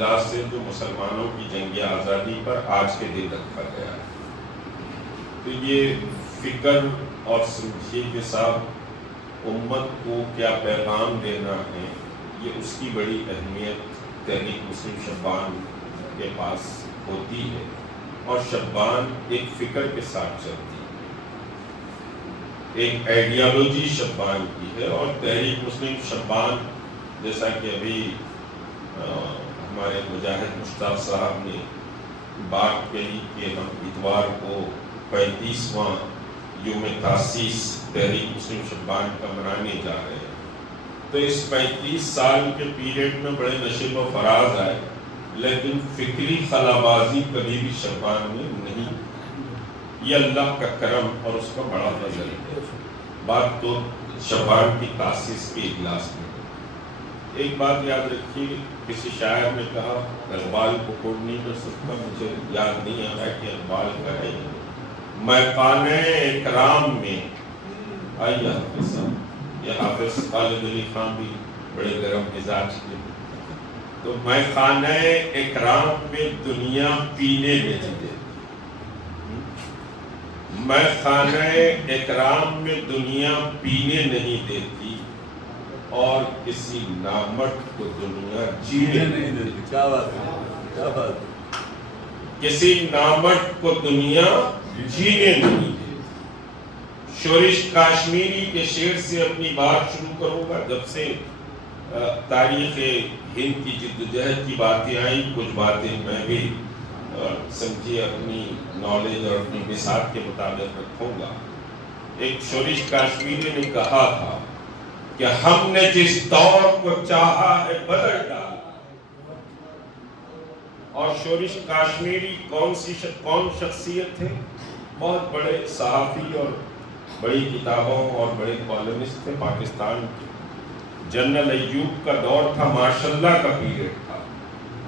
اجلاس سے جو مسلمانوں کی جنگ آزادی پر آج کے دن رکھا گیا ہے، تو یہ فکر اور سمجھیے کے ساتھ امت کو کیا پیغام دینا ہے، یہ اس کی بڑی اہمیت تحریک مسلم شبان کے پاس ہوتی ہے، اور شبان ایک فکر کے ساتھ چلتی ہے، ایک آئیڈیالوجی شبان کی ہے۔ اور تحریک مسلم شبان جیسا کہ ابھی ہمارے مجاہد مشتاق صاحب نے بات کہی کہ ہم اتوار کو 35واں یوم تاسیس تحریک مسلم شبان کا منانے جا رہے ہیں، تو اس 35 سال کے پیریڈ میں بڑے نشیب و فراز آئے، لیکن فکری خلابازی کبھی بھی شبان میں نہیں۔ یہ اللہ کا کرم اور اس کا بڑا فضل ہے۔ بات تو شبان کی تاسیس کے اجلاس میں۔ ایک بات یاد رکھیے، کسی شاعر نے کہا اقبال کو کوٹ نہیں کر سکتا، مجھے یاد نہیں آ رہا کہ اقبال کا ہے۔ میں خانہ اکرام میں آئیے حافظ صاحب، یہ حافظ خالد علی خان بھی بڑے گرم مزاج کے، تو میں خانہ اکرام میں دنیا پینے نہیں دیتی، میں خانہ اکرام میں دنیا پینے نہیں دیتی، اور کسی نامرد کو دنیا جینے نہیں دیتی۔ کیا بات ہے، کیا بات ہے۔ کسی نامرد کو دنیا جینے نہیں دیتی۔ شورش کاشمیری کے شعر سے اپنی بات شروع کروں گا۔ جب سے تاریخ ہند کی جدوجہد کی باتیں آئیں، کچھ باتیں میں بھی سمجھیے اپنی نالج اور اپنی مثال کے مطابق رکھوں گا۔ ایک شورش کاشمیری نے کہا تھا کہ ہم نے جس دور کو چاہا ہے بدل ڈالا، اور شورش کاشمیری کون شخصیت تھے؟ بہت بڑے صحافی اور بڑی کتابوں اور بڑے کالمسٹ تھے پاکستان کے۔ جنرل ایوب کا دور تھا، ماشاء اللہ کا پیریڈ تھا۔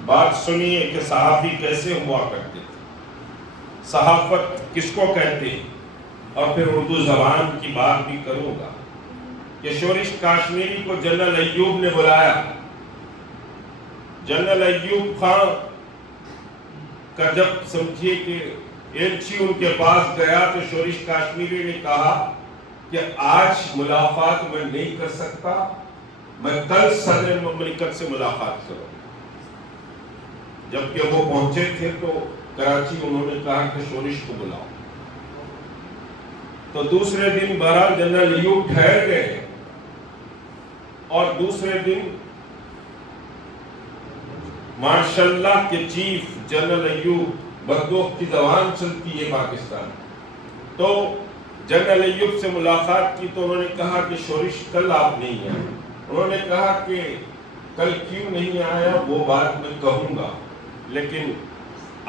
بات سنیے کہ صحافی کیسے ہوا کرتے تھے، صحافت کس کو کہتے ہیں، اور پھر اردو زبان کی بات بھی کروں گا کہ شورش کاشمیری کو جنرل ایوب نے بلایا۔ جنرل ایوب خان کا جب سمجھیے کہ ایلچی ان کے پاس گیا تو شورش کاشمیری نے کہا کہ آج ملاقات میں نہیں کر سکتا، میں کل صدر مملکت سے ملاقات کروں۔ جبکہ وہ پہنچے تھے تو کراچی، انہوں نے کہا کہ شورش کو بلاؤ۔ تو دوسرے دن بہرحال جنرل ایوب ٹھہر گئے، اور دوسرے دن ماشاء اللہ کے چیف جنرل ایوب، بندوق کی زبان چلتی ہے پاکستان، تو جنرل ایوب سے ملاقات کی تو انہوں نے کہا کہ شورش کل آپ نہیں آئے۔ انہوں نے کہا کہ کل کیوں نہیں آیا وہ بات میں کہوں گا، لیکن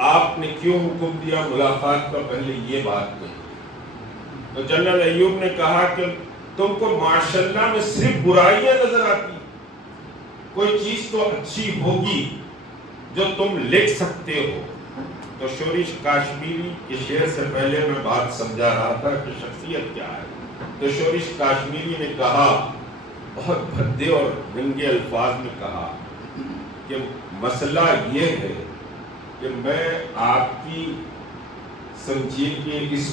آپ نے کیوں حکم دیا ملاقات کا، پہلے یہ بات کہی۔ تو جنرل ایوب نے کہا کہ تم کو ماشاءاللہ میں صرف برائیاں نظر آتی، کوئی چیز تو اچھی ہوگی جو تم لکھ سکتے ہو۔ تو شورش کاشمیری کے شعر سے پہلے میں بات سمجھا رہا تھا کہ شخصیت کیا ہے، تو شورش کاشمیری نے کہا، بہت بھدے اور رنگے الفاظ میں کہا کہ مسئلہ یہ ہے کہ میں آپ کی سمجھیے کہ اس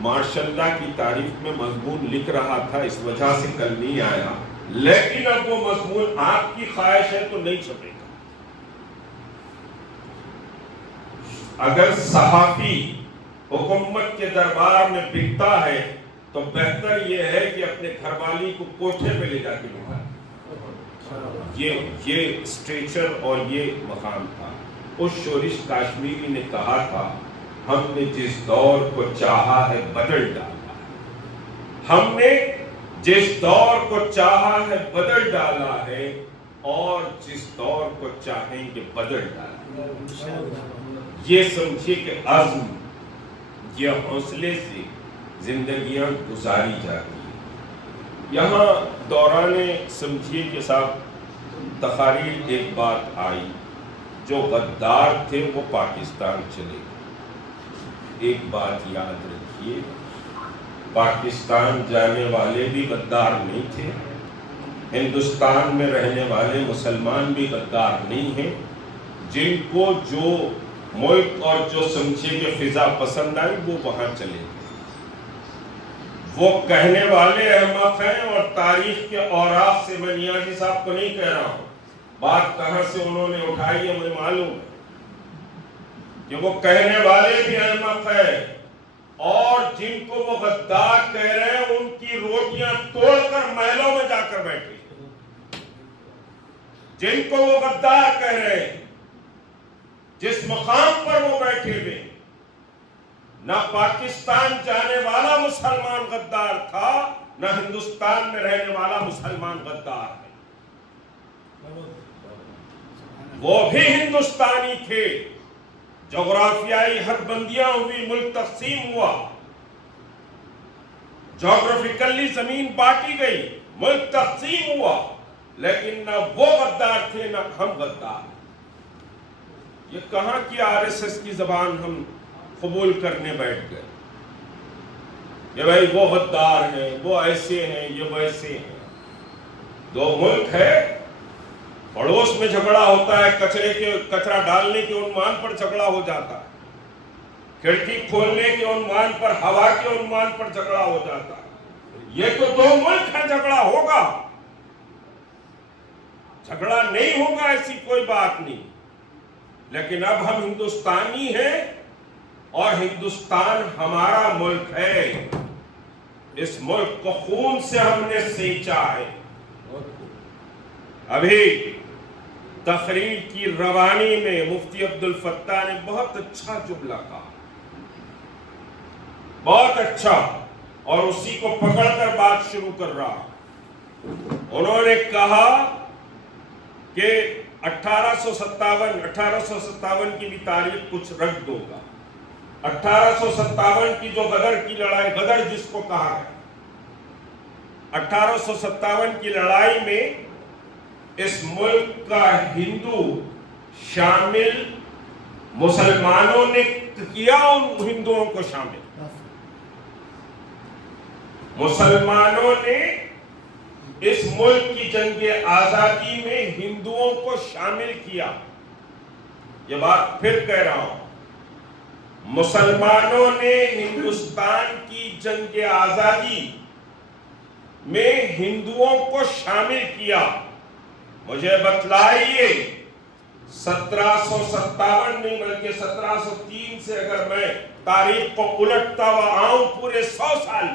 ماشاءاللہ کی تعریف میں مضمون لکھ رہا تھا، اس وجہ سے کل نہیں آیا، لیکن اب وہ مضمون آپ کی خواہش ہے تو نہیں چھپے گا۔ اگر صحافی حکومت کے دربار میں بکتا ہے تو بہتر یہ ہے کہ اپنے گھر والی کو کوٹھے پہ لے جا کے بٹھائے۔ یہ اسٹیچر اور یہ مقام تھا۔ اس شورش کاشمیری نے کہا تھا، ہم نے جس دور کو چاہا ہے بدل ڈالا ہے، ہم نے جس دور کو چاہا ہے بدل ڈالا ہے، اور جس دور کو چاہیں گے بدل ڈالا ہے۔ یہ سمجھیے کہ عزم، یہ حوصلے سے زندگیاں گزاری جاتی ہیں۔ یہاں دوران سمجھیے کے ساتھ تقاریر ایک بات آئی، جو غدار تھے وہ پاکستان چلے گئے۔ ایک بات یاد رکھیے، پاکستان جانے والے بھی غدار نہیں تھے، ہندوستان میں رہنے والے مسلمان بھی غدار نہیں ہیں۔ جن کو جو ملک اور جو سمجھے کہ فضا پسند آئی وہ وہاں چلے گئے. وہ کہنے والے احمق ہیں اور تاریخ کے اوراق سے میں نیازی صاحب کو نہیں کہہ رہا ہوں, بات کہاں سے انہوں نے اٹھائی ہے مجھے معلوم ہے کہ وہ کہنے والے بھی احمق ہیں, اور جن کو وہ غدار کہہ رہے ہیں ان کی روٹیاں توڑ کر محلوں میں جا کر بیٹھے. جن کو وہ غدار کہہ رہے ہیں, جس مقام پر وہ بیٹھے ہوئے, نہ پاکستان جانے والا مسلمان غدار تھا, نہ ہندوستان میں رہنے والا مسلمان غدار ہے. وہ بھی ہندوستانی تھے. جغرافیائی حد بندیاں ہوئی, ملک تقسیم ہوا, جغرافیکلی زمین بانٹی گئی, ملک تقسیم ہوا, لیکن نہ وہ غدار تھے نہ ہم غدار. یہ کہاں کی آر ایس ایس کی زبان ہم قبول کرنے بیٹھ گئے کہ بھائی وہ غدار ہیں, وہ ایسے ہیں, یہ ویسے ہیں. دو ملک ہے, پڑوس میں جھگڑا ہوتا ہے, کچرا ڈالنے کے عنوان پر جھگڑا ہو جاتا ہے, کھڑکی کھولنے کے عنوان پر, ہوا کے عنوان پر جھگڑا ہو جاتا ہے. یہ تو دو ملک ہیں, جھگڑا ہوگا, جھگڑا نہیں ہوگا ایسی کوئی بات نہیں. لیکن اب ہم ہندوستانی ہیں اور ہندوستان ہمارا ملک ہے. اس ملک کو خون سے ہم نے سینچا ہے. ابھی تقریر کی روانی میں مفتی عبدالفتاح نے بہت اچھا جملہ کہا, بہت اچھا, اور اسی کو پکڑ کر بات شروع کر رہا. انہوں نے کہا کہ 1857 کی بھی تاریخ کچھ رکھ دوں گا. 1857 کی جو غدر کی لڑائی, غدر جس کو کہا ہے, 1857 کی لڑائی میں اس ملک کا ہندو شامل مسلمانوں نے کیا, ان ہندوؤں کو شامل, مسلمانوں نے اس ملک کی جنگ آزادی میں ہندوؤں کو شامل کیا. یہ بات پھر کہہ رہا ہوں, مسلمانوں نے ہندوستان کی جنگ آزادی میں ہندوؤں کو شامل کیا. مجھے بتلائیے 1757 نہیں بلکہ 1703 سے اگر میں تاریخ کو الٹتا ہوا آؤں, پورے 100 سال,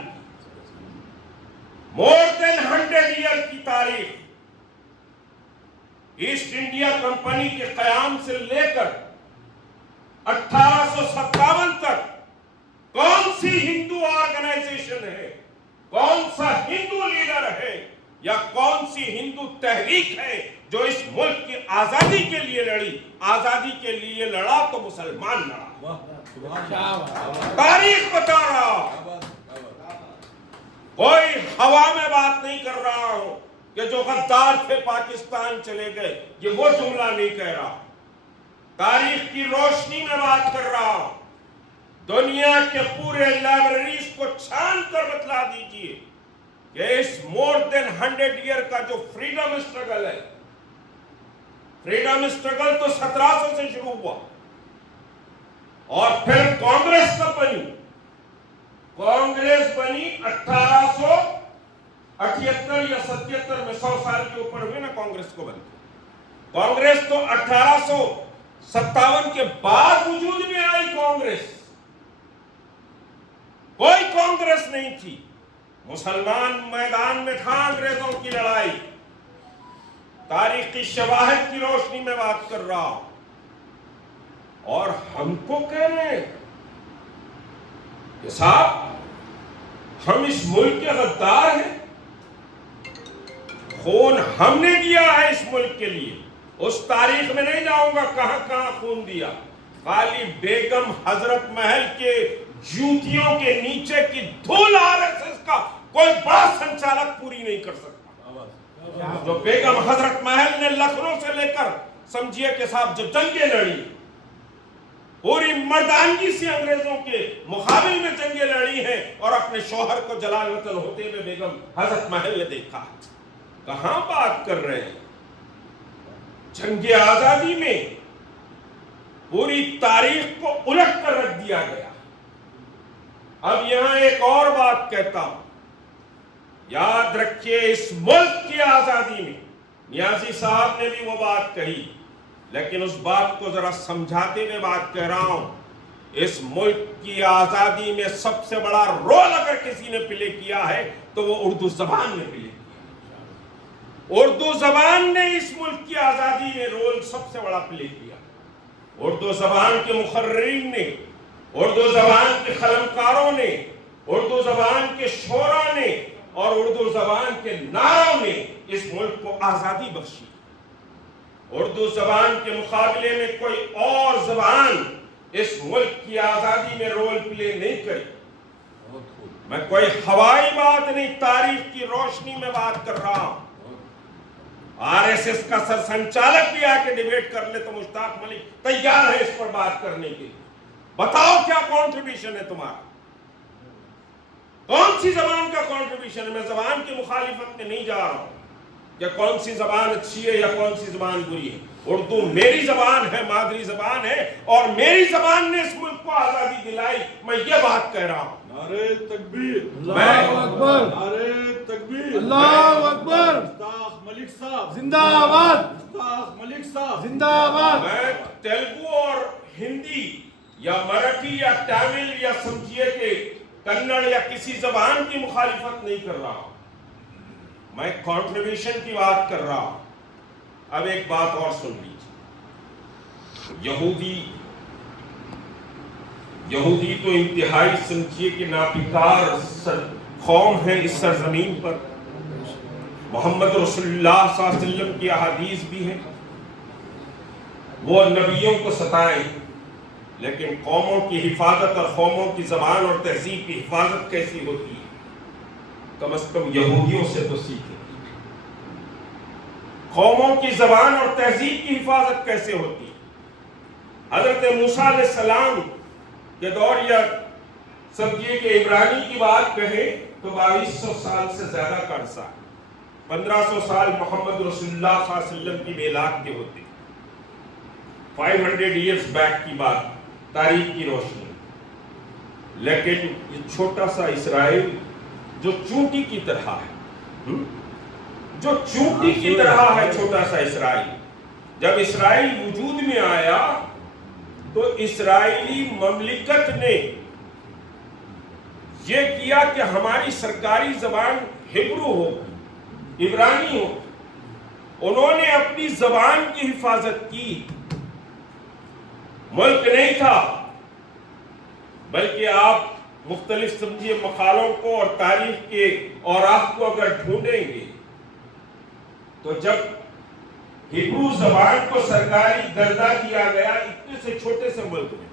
more than 100 year کی تاریخ, ایسٹ انڈیا کمپنی کے قیام سے لے کر 1857 تک کون سی ہندو آرگنائزیشن ہے, کون سا ہندو لیڈر ہے, یا کون سی ہندو تحریک ہے جو اس ملک کی آزادی کے لیے لڑی؟ آزادی کے لیے لڑا تو مسلمان لڑا. تاریخ بتا رہا, کوئی ہوا میں بات نہیں کر رہا ہوں کہ جو غدار تھے پاکستان چلے گئے, یہ وہ جملہ نہیں کہہ رہا. تاریخ کی روشنی میں بات کر رہا ہوں. دنیا کے پورے لائبریریز کو چھان کر بتلا دیجئے کہ اس more than 100 year کا جو فریڈم اسٹرگل ہے, فریڈم اسٹرگل تو 1700 سے شروع ہوا, اور پھر کانگریس کب بنی؟ کانگریس بنی 1878 یا 77 میں, 100 سال کے اوپر ہوئے نا کانگریس کو بنی. کانگریس تو 1857 کے بعد وجود میں آئی. کانگریس کوئی کانگریس نہیں تھی, مسلمان میدان میں تھا انگریزوں کی لڑائی. تاریخی شواہد کی روشنی میں بات کر رہا ہوں, اور ہم کو کہہ رہے ہیں کہ صاحب ہم اس ملک کے غدار ہیں, خون ہم نے دیا ہے اس ملک کے لیے. اس تاریخ میں نہیں جاؤں گا کہاں کہاں خون دیا. خالی بیگم حضرت محل کے جوتیوں کے نیچے کی دھول آر ایس ایس کا کوئی بڑا سنچالک پوری نہیں کر سکتا. جو بیگم حضرت محل نے لکھنؤ سے لے کر سمجھیے کہ صاحب جو جنگیں لڑی, پوری مردانگی سے انگریزوں کے مقابل میں جنگیں لڑی ہیں, اور اپنے شوہر کو جلال وطن ہوتے ہوئے بیگم حضرت محل نے دیکھا. کہاں بات کر رہے ہیں؟ جنگ آزادی میں پوری تاریخ کو الٹ کر رکھ دیا گیا. اب یہاں ایک اور بات کہتا ہوں, یاد رکھیے اس ملک کی آزادی میں, نیازی صاحب نے بھی وہ بات کہی, لیکن اس بات کو ذرا سمجھاتے ہوئے بات کہہ رہا ہوں, اس ملک کی آزادی میں سب سے بڑا رول اگر کسی نے پلے کیا ہے تو وہ اردو زبان نے پلے کیا. اردو زبان نے اس ملک کی آزادی میں رول سب سے بڑا پلے کیا. اردو زبان کے مقررین نے, اردو زبان کے قلمکاروں نے, اردو زبان کے شعراء نے اور اردو زبان کے نعروں نے اس ملک کو آزادی بخشی. اردو زبان کے مقابلے میں کوئی اور زبان اس ملک کی آزادی میں رول پلے نہیں کری. میں کوئی ہوائی بات نہیں, تاریخ کی روشنی میں بات کر رہا ہوں. آر ایس ایس کا سر سنچالک بھی آ کے ڈیبیٹ کر لے تو مشتاق ملک تیار ہے اس پر بات کرنے کے لیے. بتاؤ کیا کنٹریبیوشن ہے تمہارا, کون سی زبان کا کنٹریبیوشن ہے. میں زبان کی مخالفت میں نہیں جا رہا ہوں کہ کون سی زبان اچھی ہے یا کون سی زبان بری ہے. اردو میری زبان ہے, مادری زبان ہے, اور میری زبان نے اس ملک کو آزادی دلائی. میں یہ بات کہہ رہا ہوں. نعرہ تکبیر, اللہ اکبر, نعرہ تکبیر, اللہ اکبر, مشتاق ملک صاحب زندہ آباد, مشتاق ملک صاحب زندہ آباد. میں تیلگو اور ہندی یا مراٹھی یا تامل یا سمجھیے کہ کنڑ یا کسی زبان کی مخالفت نہیں کر رہا ہوں, میں کنٹریبیوشن کی بات کر رہا ہوں. اب ایک بات اور سن لیجیے. یہودی تو انتہائی سمجھیے کہ ناپکار قوم ہے اس سرزمین پر. محمد رسول اللہ صلی اللہ علیہ وسلم کی احادیث بھی ہیں, وہ نبیوں کو ستائیں, لیکن قوموں کی حفاظت اور قوموں کی زبان اور تہذیب کی حفاظت کیسی ہوتی ہے, کم از کم یہودیوں سے تو سیکھیں. قوموں کی زبان اور تہذیب کی حفاظت کیسے ہوتی ہے. حضرت موسیٰ علیہ السلام کے دور یا سمجھیے کہ عبرانی کی بات کہیں تو 2200 سال سے زیادہ کا عرصہ ہے. 1500 سال محمد رسول اللہ صلی اللہ علیہ وسلم کی میلاد کے ہوتے, 500 ایئرز بیک کی بات تاریخ کی روشنی. لیکن یہ چھوٹا سا اسرائیل جو چونٹی کی طرح ہے, جو چونٹی کی طرح ہے, چھوٹا سا اسرائیل, جب اسرائیل وجود میں آیا تو اسرائیلی مملکت نے یہ کیا کہ ہماری سرکاری زبان ہبرو ہو, عبرانی ہو. انہوں نے اپنی زبان کی حفاظت کی. ملک نہیں تھا, بلکہ آپ مختلف سمجھیے مقالوں کو اور تاریخ کے اوراق کو اگر ڈھونڈیں گے تو جب ہبرو زبان کو سرکاری درجہ دیا گیا اتنے سے چھوٹے سے ملک میں,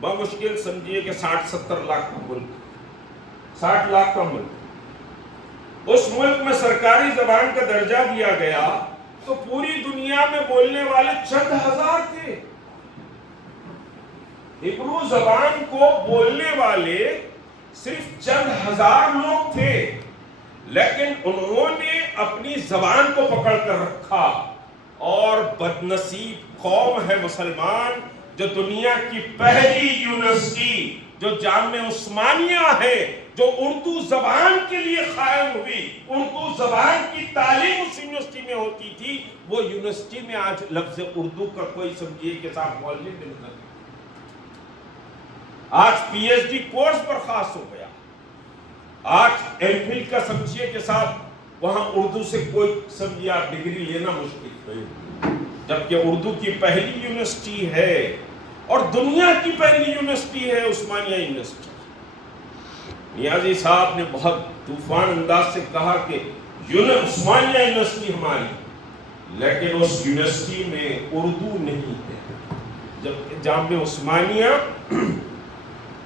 بمشکل سمجھیے کہ 60-70 لاکھ کا ملک, 60 لاکھ کا ملک, اس ملک میں سرکاری زبان کا درجہ دیا گیا تو پوری دنیا میں بولنے والے چند ہزار تھے. ہبرو زبان کو بولنے والے صرف چند ہزار لوگ تھے, لیکن انہوں نے اپنی زبان کو پکڑ کر رکھا. اور بدنصیب قوم ہے مسلمان جو دنیا کی پہلی یونیورسٹی جو جامعہ عثمانیہ ہے, جو اردو زبان کے لیے قائم ہوئی, اردو زبان کی تعلیم اس یونیورسٹی میں ہوتی تھی, وہ یونیورسٹی میں آج لفظ اردو کا کوئی سمجھیے کہ صاحب مولوی نہیں. آج پی ایچ ڈی کورس پر خاص ہو گیا, آج ایم فل کا سمجھیے کہ صاحب وہاں اردو سے کوئی سمجھیے آپ ڈگری لینا مشکل, جبکہ اردو کی پہلی یونیورسٹی ہے اور دنیا کی پہلی یونیورسٹی ہے عثمانیہ یونیورسٹی. نیازی صاحب نے بہت طوفان انداز سے کہا کہ عثمانیہ یونیورسٹی ہماری, لیکن اس یونیورسٹی میں اردو نہیں ہے, جبکہ جامعہ عثمانیہ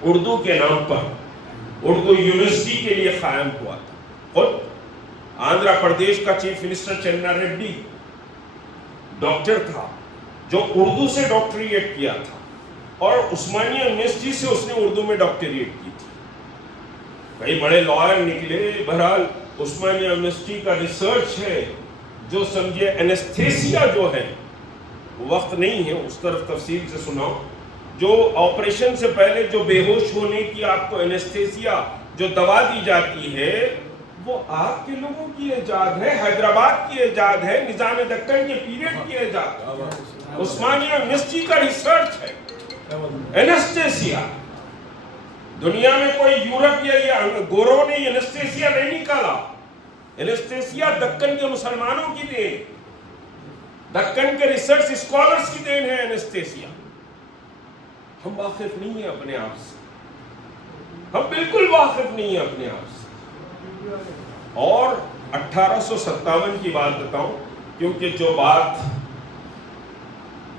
اردو کے نام پر اردو یونیورسٹی کے لیے قائم ہوا تھا. خود آندھرا پردیش کا چیف منسٹر چنا ریڈی ڈاکٹر تھا جو اردو سے ڈاکٹریٹ کیا تھا, اور عثمانیہ یونیورسٹی سے اس نے اردو میں ڈاکٹریٹ کی تھی. کئی بڑے لائر نکلے. بہرحال عثمانیہ یونیورسٹی کا ریسرچ ہے جو سمجھے اینستھیسیا جو ہے وقت نہیں ہے اس طرف تفصیل سے سناؤں. جو آپریشن سے پہلے جو بے ہوش ہونے کی آپ کو انیستھیسیا جو دوا دی جاتی ہے وہ آپ کے لوگوں کی ایجاد ہے, حیدرآباد کی ایجاد ہے, نظام دکن کے پیریڈ کی ایجاد ہے, عثمانیہ یونیورسٹی کا ریسرچ ہے. انیستھیسیا دنیا میں کوئی یورپ یا گوروں نے انیستھیسیا نہیں نکالا. انیستھیسیا دکن کے مسلمانوں کی دین, دکن کے ریسرچ اسکالرز کی دین ہے انیستھیسیا. ہم واقف نہیں ہیں اپنے آپ سے, ہم بالکل واقف نہیں ہیں اپنے آپ سے. اور 1857 کی بات بتاؤں, کیونکہ جو بات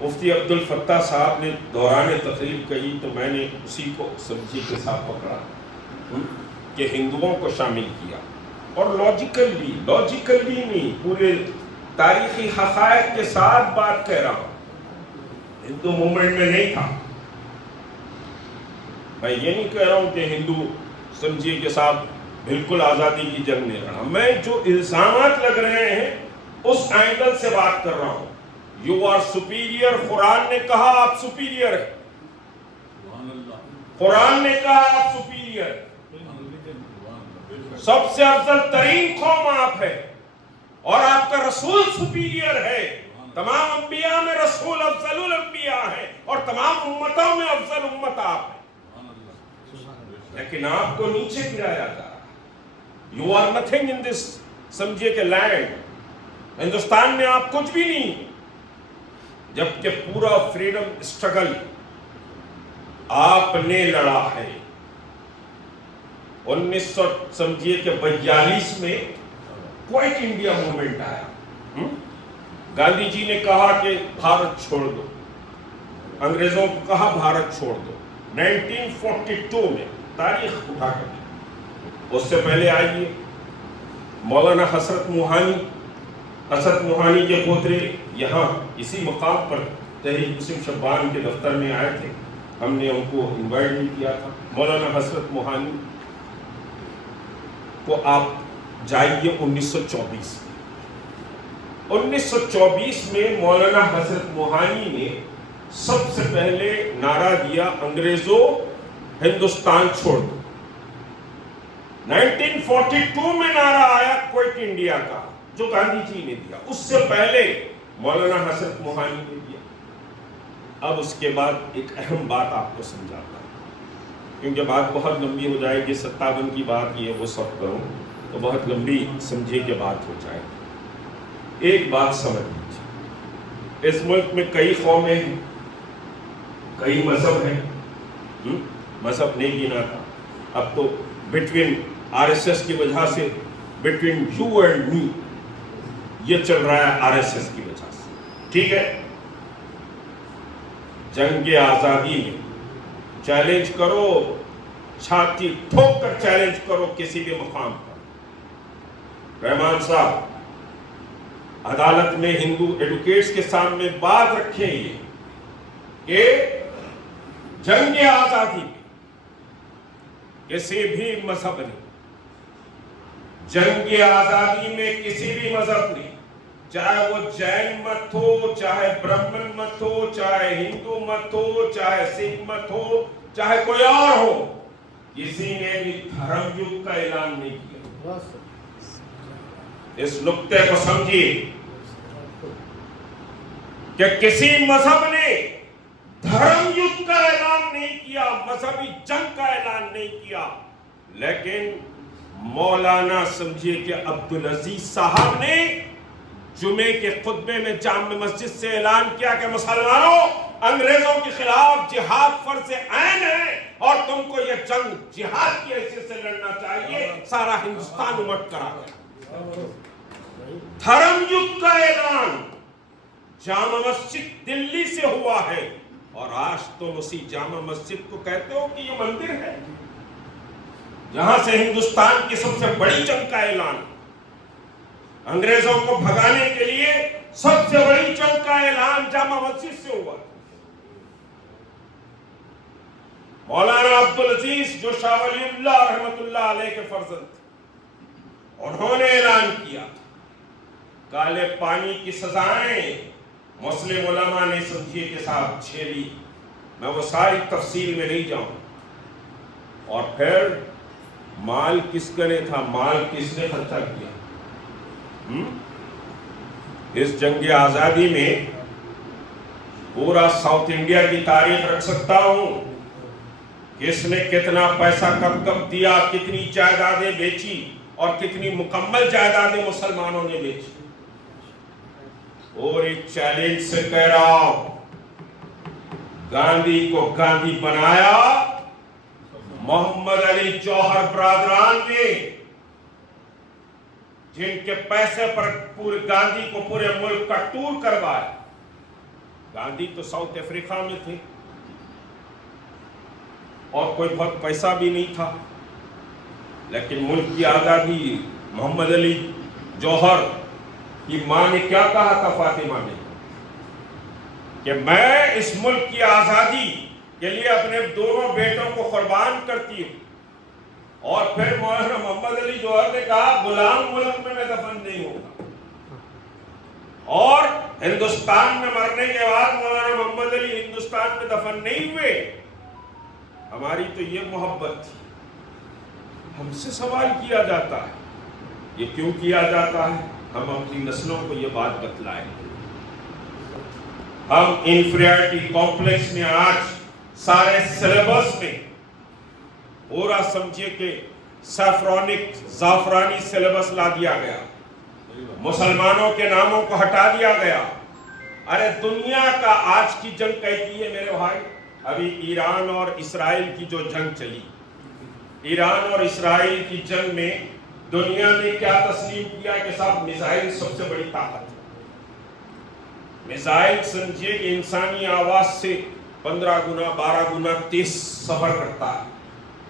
مفتی عبد الفتاح صاحب نے دوران تقریر کہی تو میں نے اسی کو سمجھی کے ساتھ پکڑا کہ ہندوؤں کو شامل کیا, اور لاجیکلی نہیں, پورے تاریخی حقائق کے ساتھ بات کہہ رہا ہوں. ہندو موومنٹ میں نہیں تھا. میں یہ نہیں کہہ رہا ہوں کہ ہندو سمجھیے کہ صاحب بالکل آزادی کی جنگ نہیں لڑا. میں جو الزامات لگ رہے ہیں اس اینگل سے بات کر رہا ہوں. یو آر سپیریئر, قرآن نے کہا آپ سپیریئر ہیں, قرآن نے کہا آپ سپیریئر, سب سے افضل ترین قوم آپ ہے, اور آپ کا رسول سپیریئر ہے. تمام انبیاء میں رسول افضل الانبیاء ہے, اور تمام امتوں میں افضل امت آپ ہے. لیکن آپ کو نیچے گرایا جا رہا. یو آر نتھنگ ان دس, سمجھیے کہ لینڈ, ہندوستان میں آپ کچھ بھی نہیں, جبکہ پورا فریڈم اسٹرگل آپ نے لڑا ہے. 1900 سمجھیے کہ 42 میں کوئٹ انڈیا موومنٹ آیا. گاندھی جی نے کہا کہ بھارت چھوڑ دو, انگریزوں کو کہا بھارت چھوڑ دو. 1942 میں تاریخ اٹھا کر, اس سے پہلے آئیے مولانا حسرت موہانی کے پوترے یہاں اسی مقام پر تحریک مسلم شبان کے دفتر میں آئے تھے. ہم نے ان کو انوائٹ بھی کیا تھا. مولانا حسرت موہانی کو آپ جائیے 1924 میں مولانا حسرت موہانی نے سب سے پہلے نعرہ دیا انگریزوں ہندوستان چھوڑ دو. 1942 میں نعرہ آیا کوئٹ انڈیا کا جو گاندھی جی نے دیا. اس سے پہلے مولانا حسرت موہانی نے دیا. اب اس کے بعد ایک اہم بات آپ کو سمجھاتا ہوں, کیونکہ بات بہت لمبی ہو جائے گی. 57 کی بات یہ وہ سب کروں تو بہت لمبی سمجھے کہ بات ہو جائے. ایک بات سمجھ لیجیے, اس ملک میں کئی قومیں ہیں, کئی مذہب ہیں. مذہب نہیں گنا تھا, اب تو بٹوین RSS کی وجہ سے, بٹوین یو اینڈ می, یہ چل رہا ہے RSS کی وجہ سے. ٹھیک ہے, جنگ آزادی میں چیلنج کرو, چھاتی ٹھوک کر چیلنج کرو کسی بھی مقام پر. رحمان صاحب عدالت میں ہندو ایڈوکیٹس کے سامنے بات رکھیں یہ کہ جنگ آزادی میں کسی بھی مذہب نے, جنگ آزادی میں کسی بھی مذہب نے, چاہے وہ جین مت ہو, چاہے برہمن مت ہو, چاہے ہندو مت ہو, چاہے سکھ مت ہو, چاہے کوئی اور ہو, کسی نے بھی دھرم یدھ کا اعلان نہیں کیا. اس نقطے کو سمجھیے کہ کسی مذہب نے دھرم یدھ کا اعلان نہیں کیا, مذہبی جنگ کا اعلان نہیں کیا. لیکن مولانا سمجھیے کہ عبدالعزیز صاحب نے جمعے کے خطبے میں جامع مسجد سے اعلان کیا کہ مسلمانوں, انگریزوں کے خلاف جہاد فرض عین ہے, اور تم کو یہ جنگ جہاد کی حیثیت سے لڑنا چاہیے. سارا ہندوستان امٹ کر آ گیا. دھرم یدھ کا اعلان جامع مسجد دلی سے ہوا ہے, اور آج تم اسی جامع مسجد کو کہتے ہو کہ یہ مندر ہے جہاں سے ہندوستان کی سب سے بڑی جنگ کا اعلان, انگریزوں کو بھگانے کے لیے سب سے بڑی جنگ کا اعلان جامع مسجد سے ہوا. مولانا عبدالعزیز جو شاہ ولی اللہ رحمت اللہ علیہ کے فرزند تھے, انہوں نے اعلان کیا کالے پانی کی سزائیں مسلم علماء نے سمجھیے کہ صاحب جھیلی، میں وہ ساری تفصیل میں نہیں جاؤں. اور پھر مال کس کا نے تھا، مال کس نے خرچہ کیا؟ اس جنگ آزادی میں پورا ساؤتھ انڈیا کی تاریخ رکھ سکتا ہوں. کس نے کتنا پیسہ کب کب دیا، کتنی جائیدادیں بیچی اور کتنی مکمل جائیدادیں مسلمانوں نے بیچی. اور ایک چیلنج سے کہہ رہا ہوں، گاندھی کو گاندھی بنایا محمد علی جوہر برادران نے، جن کے پیسے پر پورے گاندھی کو پورے ملک کا ٹور کروایا. گاندھی تو ساؤتھ افریقہ میں تھے اور کوئی بہت پیسہ بھی نہیں تھا، لیکن ملک کی آزادی محمد علی جوہر کی ماں نے کیا کہا تھا، فاطمہ نے، کہ میں اس ملک کی آزادی کے لیے اپنے دونوں بیٹوں کو قربان کرتی ہوں. اور پھر مولانا محمد علی جوہر نے کہا غلام ملک میں دفن نہیں ہوگا. اور ہندوستان میں مرنے کے بعد مولانا محمد علی ہندوستان میں دفن نہیں ہوئے. ہماری تو یہ محبت تھی. ہم سے سوال کیا جاتا ہے، یہ کیوں کیا جاتا ہے؟ ہم اپنی نسلوں کو یہ بات بتلائیں. ہم انفیریٹی کمپلیکس میں آج سارے سلیبس میں پورا سمجھیے کہ زعفرانی سلیبس لا دیا گیا، مسلمانوں کے ناموں کو ہٹا دیا گیا. ارے دنیا کا آج کی جنگ کہتی ہے میرے بھائی، ابھی ایران اور اسرائیل کی جو جنگ چلی، ایران اور اسرائیل کی جنگ میں دنیا نے کیا تسلیم کیا کہ صاحب میزائل سب سے بڑی طاقت ہے. میزائل سمجھیے کہ انسانی آواز سے 15 گنا 12 گنا تیز سفر کرتا ہے.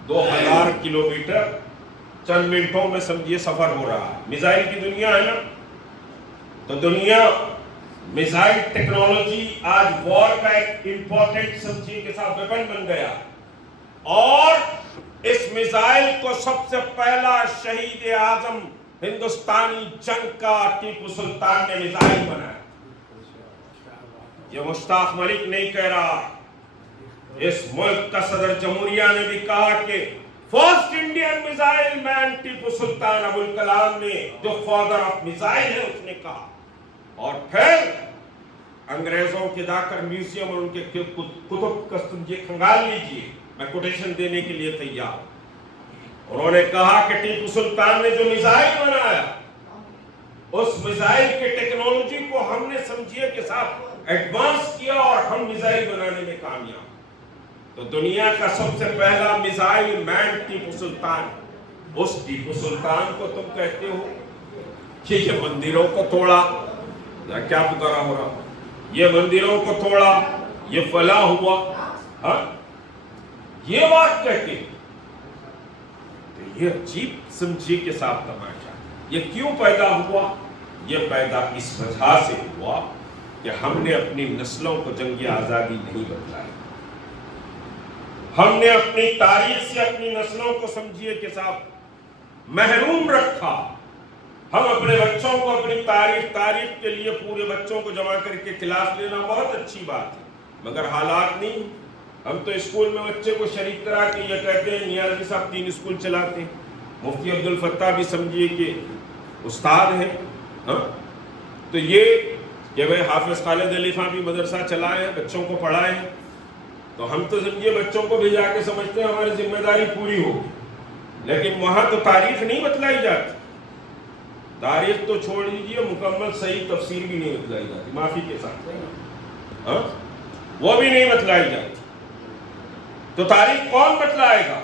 2000 کلومیٹر چند منٹوں میں سمجھیے سفر ہو رہا ہے. میزائل کی دنیا ہے نا. تو دنیا میزائل ٹیکنالوجی آج وار کا ایک امپورٹنٹ سمجھیے کہ صاحب ویپن بن گیا. اور اس میزائل کو سب سے پہلا شہید اعظم ہندوستانی جنگ کا ٹیپو سلطان نے میزائل بنایا. یہ مشتاق ملک نہیں کہہ رہا، اس ملک کا صدر جمہوریہ نے بھی کہا کہ first Indian missile man Tipu Sultan Abul Kalam نے، جو فادر آف میزائل ہے، اس نے کہا. اور پھر انگریزوں کے جا کر میوزیم اور ان کے کتب کا سمجھے کھنگال لیجئے، میں کوٹیشن دینے کے لیے تیار. انہوں نے کہا کہ ٹیپو سلطان نے جو میزائل بنایا، اس میزائل کے ٹیکنالوجی کو ہم نے سمجھیے کہ صاحب ایڈوانس کیا اور ہم میزائل بنانے میں کامیاب. تو دنیا کا سب سے پہلا میزائل مین ٹیپو سلطان. اس ٹیپو سلطان کو تم کہتے ہو کہ یہ مندروں کو توڑا، کیا پکارا ہو رہا، یہ مندروں کو توڑا، یہ فلاح ہوا، ہاں یہ بات کہتے ہیں. تو یہ عجیب سمجھیے کے ساتھ تماشا. یہ کیوں پیدا ہوا؟ یہ پیدا اس وجہ سے ہوا کہ ہم نے اپنی نسلوں کو جنگ آزادی نہیں بتلائی. ہم نے اپنی تاریخ سے اپنی نسلوں کو سمجھیے کہ صاحب محروم رکھا. ہم اپنے بچوں کو اپنی تاریخ کے لیے پورے بچوں کو جمع کر کے کلاس لینا بہت اچھی بات ہے، مگر حالات نہیں. ہم تو اسکول میں بچے کو شریک کرا کے یہ کہتے ہیں نیازی صاحب 3 اسکول چلاتے ہیں. مفتی عبدالفتاح بھی سمجھیے کہ استاد ہیں. تو یہ کہ بھائی حافظ خالد علی خان بھی مدرسہ چلائے ہیں، بچوں کو پڑھائے ہیں. تو ہم تو سمجھیے بچوں کو بھی جا کے سمجھتے ہیں ہماری ذمہ داری پوری ہوگی. لیکن وہاں تو تاریخ نہیں بتلائی جاتی. تاریخ تو چھوڑ دیجیے، مکمل صحیح تفسیر بھی نہیں بتلائی جاتی، معافی کے ساتھ وہ بھی نہیں بتلائی جاتی. تو تاریخ کون بتلائے گا؟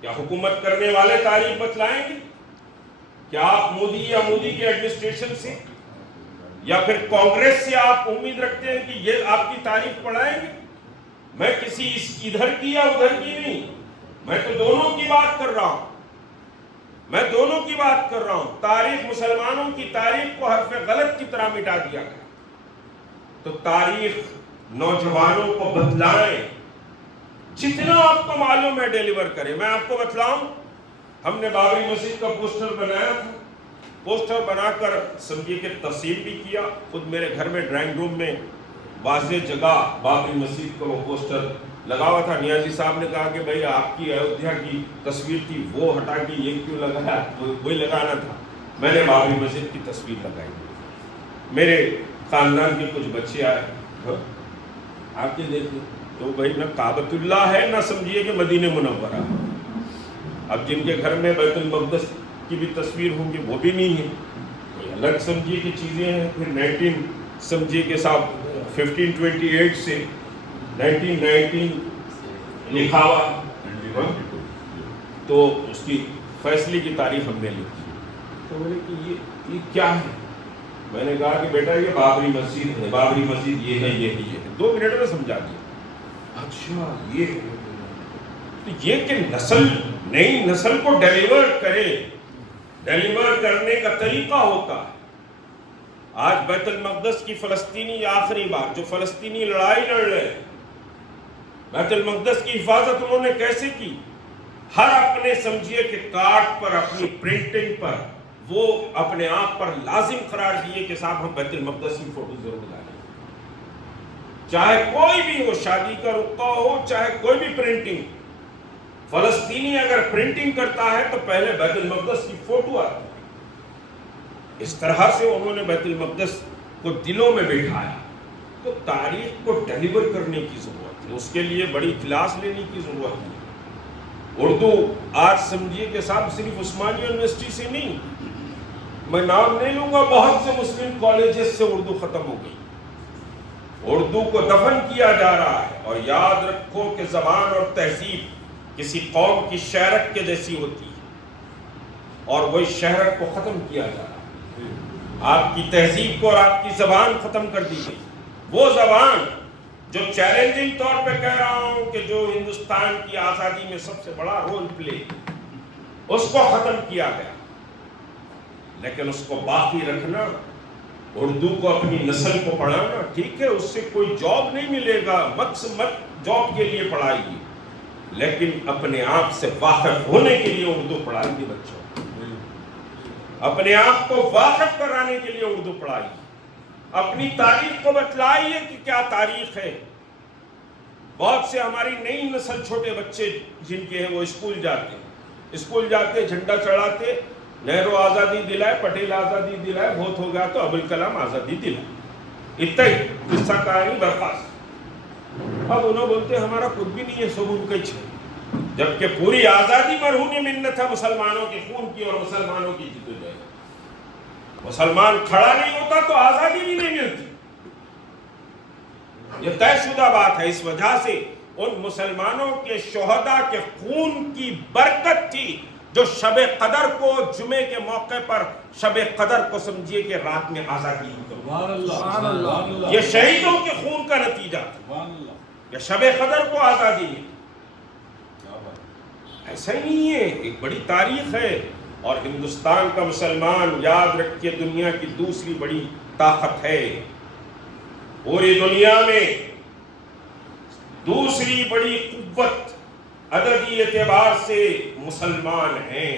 کیا حکومت کرنے والے تاریخ بتلائیں گے؟ کیا آپ مودی یا مودی کے ایڈمنسٹریشن سے یا پھر کانگریس سے آپ امید رکھتے ہیں کہ یہ آپ کی تاریخ پڑھائیں گے؟ میں کسی ادھر کی یا ادھر کی نہیں، میں تو دونوں کی بات کر رہا ہوں. میں دونوں کی بات کر رہا ہوں. تاریخ، مسلمانوں کی تاریخ کو حرف غلط کی طرح مٹا دیا گیا. تو تاریخ نوجوانوں کو بتلائیں، جتنا آپ کو معلوم ہے ڈیلیور کریں. میں آپ کو بتلاؤں، ہم نے بابری مسجد کا پوسٹر بنایا تھا، پوسٹر بنا کر سمجھیے کہ تقسیم بھی کیا. خود میرے گھر میں ڈرائنگ روم میں واضح جگہ بابری مسجد کا وہ پوسٹر لگا ہوا تھا. نیازی صاحب نے کہا کہ بھائی آپ کی ایودھیا کی تصویر تھی وہ ہٹا کے یہ کیوں لگایا, وہی لگانا تھا. میں نے بابری مسجد کی تصویر لگائی. میرے خاندان کے کچھ بچے آئے آ کے دیکھیں تو بھائی نہ کعبۃ اللہ ہے نہ سمجھیے کہ مدینہ منورہ. اب جن کے گھر میں بیت المقدس کی بھی تصویر ہوں گی وہ بھی نہیں ہے, کوئی الگ سمجھیے کہ چیزیں ہیں. پھر 19 سمجھیے کہ صاحب 1528 سے 1919 لکھا ہوا تو اس کی فیصلے کی تاریخ ہم نے لکھی. تو بولے کہ یہ کیا ہے؟ میں نے کہا کہ بیٹا یہ بابری مسجد ہے, بابری مسجد یہ ہے یہ ہے یہ ہے. 2 منٹ میں سمجھا دیا. اچھا یہ تو یہ کہ نسل نئی نسل کو ڈیلیور کرے, ڈیلیور کرنے کا طریقہ ہوتا ہے. آج بیت المقدس کی فلسطینی آخری بار جو فلسطینی لڑائی لڑ رہے ہیں, بیت المقدس کی حفاظت انہوں نے کیسے کی؟ ہر اپنے سمجھیے کہ کارڈ پر اپنی پرنٹنگ پر وہ اپنے آپ پر لازم قرار دیے کہ صاحب ہم بیت المقدس کی فوٹو ضرور ڈالیں. چاہے کوئی بھی ہو, شادی کا رقعہ ہو, چاہے کوئی بھی پرنٹنگ, فلسطینی اگر پرنٹنگ کرتا ہے تو پہلے بیت المقدس کی فوٹو آتی ہے. اس طرح سے انہوں نے بیت المقدس کو دلوں میں بٹھایا. تو تاریخ کو ڈیلیور کرنے کی ضرورت ہے, اس کے لیے بڑی کلاس لینے کی ضرورت ہے. اردو آج سمجھیے کہ صاحب صرف عثمانیہ یونیورسٹی سے نہیں, میں نام نہیں لوں گا, بہت سے مسلم کالجز سے اردو ختم ہو گئی. اردو کو دفن کیا جا رہا ہے. اور یاد رکھو کہ زبان اور تہذیب کسی قوم کی شہرت کے جیسی ہوتی ہے اور وہی شہرت کو ختم کیا جا رہا ہے. آپ کی تہذیب کو اور آپ کی زبان ختم کر دی گئی. وہ زبان جو چیلنجنگ طور پہ کہہ رہا ہوں کہ جو ہندوستان کی آزادی میں سب سے بڑا رول پلے, اس کو ختم کیا گیا. لیکن اس کو باقی رکھنا, اردو کو اپنی نسل کو پڑھانا, ٹھیک ہے اس سے کوئی جاب نہیں ملے گا, مت جاب کے لیے پڑھائیے, لیکن اپنے آپ سے واقف ہونے کے لیے اردو پڑھائیے بچوں. اپنے آپ کو واقف کرانے کے لیے اردو پڑھائیے. اپنی تاریخ کو بتلائیے کہ کیا تاریخ ہے. بہت سے ہماری نئی نسل چھوٹے بچے جن کے ہیں وہ اسکول جاتے جھنڈا چڑھاتے, نہرو آزادی دلائے, پٹیل آزادی دلائے, بہت ہو گیا تو ابوالکلام آزادی دلائے. اتنا ہی قصہ کہانی برخاست. اب انہوں بولتے ہمارا خود بھی نہیں ہے, سب ان کا ہی ہے. جبکہ پوری آزادی مرہون منت ہے مسلمانوں کے خون کی اور مسلمانوں کی جدوجہد. مسلمان کھڑا نہیں ہوتا تو آزادی بھی نہیں ملتی. یہ طے شدہ بات ہے. اس وجہ سے ان مسلمانوں کے شہداء کے خون کی برکت تھی جو شب قدر کو جمعے کے موقع پر شب قدر کو سمجھیے کہ رات میں آزادی ہوئی. یہ شہیدوں کے خون کا نتیجہ تھا. یہ شب قدر کو آزادی ہے. ایسا ہی نہیں ہے, ایک بڑی تاریخ ہے. اور ہندوستان کا مسلمان یاد رکھیے دنیا کی دوسری بڑی طاقت ہے. پوری دنیا میں دوسری بڑی قوت عددی اعتبار سے مسلمان ہیں.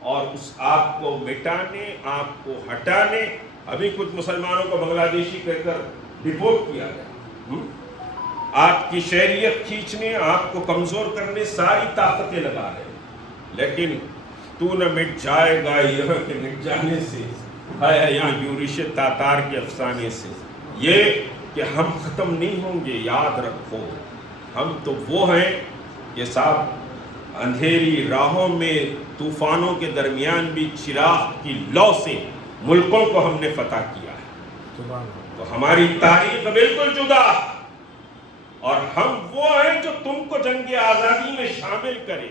اور اس آپ کو مٹانے, آپ کو ہٹانے, ابھی کچھ مسلمانوں کو بنگلہ دیشی کہہ کر ڈپورٹ کیا گیا. آپ کی شہریت کھینچنے, آپ کو کمزور کرنے ساری طاقتیں لگا رہے ہیں. لیکن تو نہ مٹ جائے گا یہاں کے مٹ جانے سے, ہے یہاں یورش تاتار کے افسانے سے. یہ کہ ہم ختم نہیں ہوں گے, یاد رکھو ہم تو وہ ہیں کہ صاحب اندھیری راہوں میں طوفانوں کے درمیان بھی چراغ کی لو سے ملکوں کو ہم نے فتح کیا ہے. تو ہماری تاریخ بالکل جدا ہے. اور ہم وہ ہیں جو تم کو جنگ آزادی میں شامل کریں.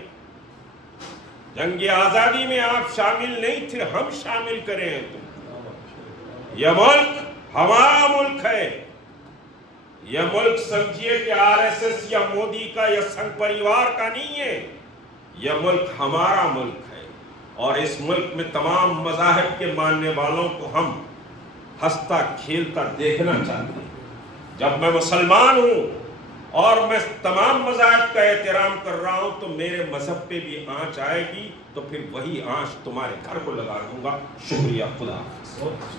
جنگ آزادی میں آپ شامل نہیں تھے, ہم شامل کریں ہیں تم. یہ ملک ہمارا ملک ہے. یہ ملک سمجھیے کہ RSS یا مودی کا یا سنگھ پریوار کا نہیں ہے. یہ ملک ہمارا ملک ہے. اور اس ملک میں تمام مذاہب کے ماننے والوں کو ہم ہنستا کھیلتا دیکھنا چاہتے ہیں. جب میں مسلمان ہوں اور میں تمام مذاہب کا احترام کر رہا ہوں تو میرے مذہب پہ بھی آنچ آئے گی تو پھر وہی آنچ تمہارے گھر کو لگا دوں گا. شکریہ. خدا حافظ.